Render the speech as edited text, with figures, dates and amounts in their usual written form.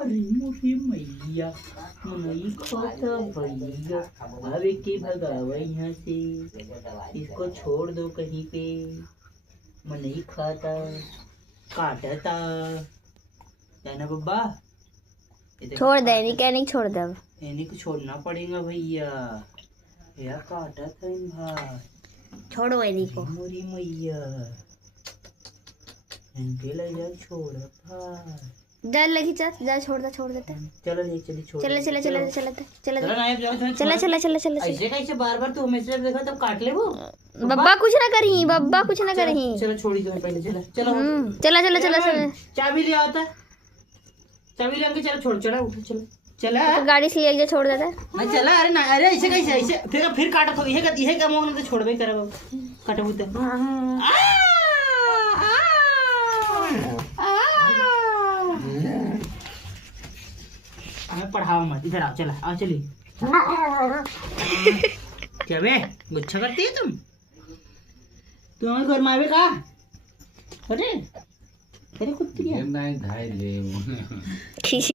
अरे मोठी मैया नहीं खाता भैया भावे के भगावा यहाँ से इसको छोड़ दो कहीं पे मैं नहीं खाता काटता है ना बब्बा छोड़ दे नहीं क्या नहीं छोड़ दे अब इन्हीं को छोड़ना पड़ेगा भैया या काटा था इन भाई छोड़ो इन्हीं को मोरी मैया इनके लिए छोड़ भाई डर लगी जा छोड़ देते चलो नहीं चलिए छोड़ चले चलो नायब जाओ चले ऐसे कैसे बार तू हमेशा देखा तब काट ले वो बब्बा कुछ ना करी चलो छोड़ी दो पहले चलो चला चाबी ले आता चाबी लेके चलो छोड़ चला उठो चलो चला तो गाड़ी से ले छोड़ देता मैं चला अरे ना अरे ऐसे कैसे ऐसे फिर काटा तो यह का मोह तो छोड़बे करा काटबू तो हमें पढ़ाओ मत इधर आओ चला आओ चलिए क्या बे गुच्छा करती है तुम हमें घर में आवे का अरे अरे कुत्ती है